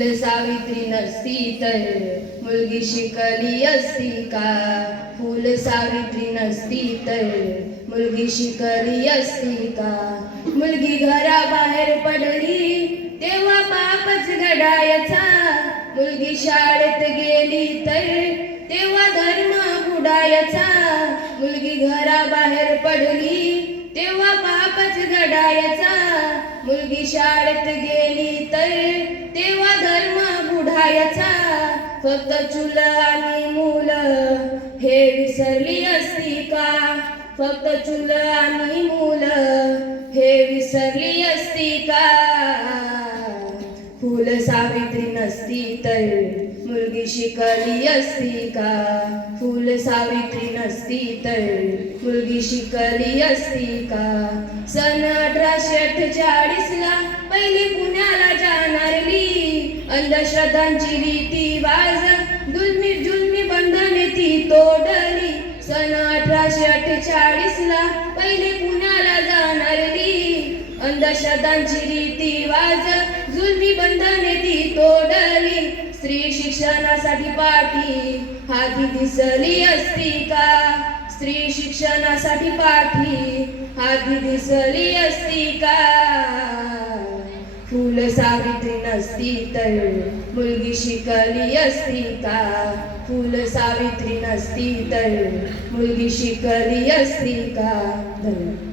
फुल सावित्री नसती तर मुलगी शिकली असती का? फुल सावित्री नसती तर मुलगी शिकली असती का? मुलगी घराबाहेर पडली तेव्हा पापच घडायचा. मुलगी शाळेत गेली तर तेव्हा धर्म बुडायचा. मुलगी घराबाहेर पडली तेव्हा पापच घडायचा. मुलगी शाळेत गेली तर तेव्हा धर्म बुडायचा. फक्त चूल आणि मुलं हे विसरली असती का? फक्त चूल आणि मुलं हे विसरली असती का? फुल सावित्री नसती तर मुलगी शिकली असती का? फुल सावित्री नसती तर मुलगी शिकली असती का? सन 1848ला पहिली पुण्याला जाणारली. अंधश्रद्धांची रीतिवाज जुलमी बंधने ती तोडली. सन 1848ला पहिली पुण्याला जाणारली. अंधश्रद्धांची रीतिवाज जुलमी बंधने ती तोडली. स्त्री शिक्षणासाठी पाठी हाती दिसली असती का? स्त्री शिक्षणासाठी पाठी हाती दिसली असती का? फुल सावित्री नसती तर मुलगी शिकली असती का? फुल सावित्री नसती तर मुलगी शिकली असती का? धन्यवाद.